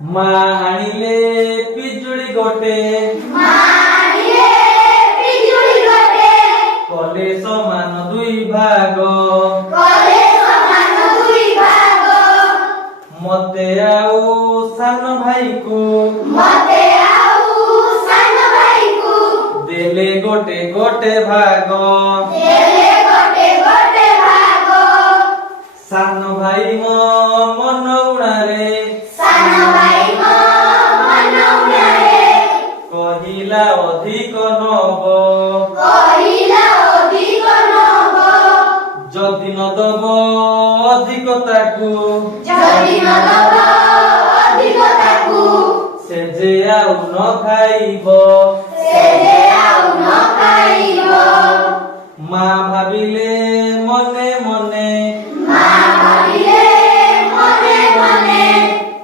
ମା ଆଣିଲେ ପିଜୁଳି ଗୋଟେ କଲେ ସମାନ ଦୁଇ ଭାଗ ମତେ ଆଉ ସାନ ଭାଇକୁ ଦେଲେ ଗୋଟେ ଗୋଟେ ଭାଗ ସାନ ଭାଇ ମୋ ମନ ଉଣାରେ କହିଲା ଅଧିକ ନବ ଯଦି ନ ଦବ ଅଧିକ ତାକୁ ସେ ଯେ ଆଉ ନ ଖାଇବ ମା ଭାବିଲେ ମନେ ମନେ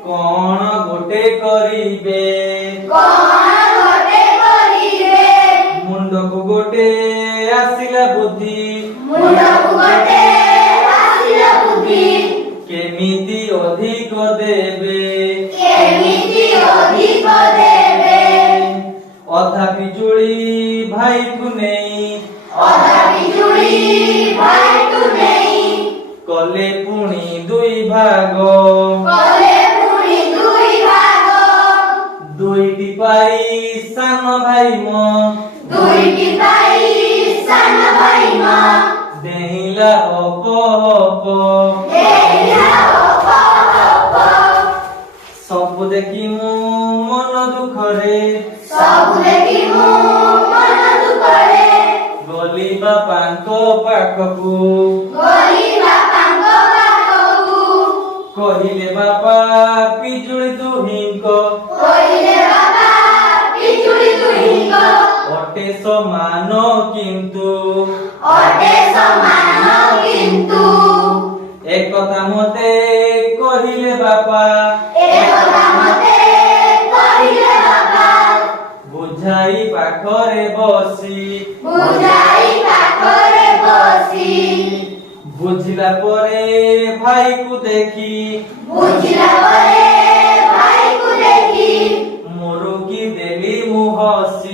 କଣ ଗୋଟେ କରିବେ ମୁଣ୍ଡକୁ ଗୋଟେ ଆସିଲା ବୁଦ୍ଧି କେମିତି ଅଧିକ ଦେବେ ଅଧା ପିଜୁଳି ଭାଇକୁ ନେଇ କଲେ ପୁଣି ଦୁଇ ଭାଗ ଦୁଇଟି ପାଇ ସାନ ଭାଇ ମୋ ଦେହିଲା ହପ ହପ ସବୁ ଦେଖି ମୁଁ ମନ ଦୁଃଖରେ ଗଲି ବାପାଙ୍କ ପାଖକୁ କହିଲେ ବାପା ପିଜୁଳି ଦୁହିଁଙ୍କ ଅଟେ ସମାନ କିନ୍ତୁ ଏକଥା ମତେ କହିଲେ ବାପା ବୁଝାଇ ପାଖରେ ବସି ବୁଝିଲା ପରେ ଭାଇକୁ ଦେଖି ମୁରୁକି ଦେଲି ମୁଁ ହସି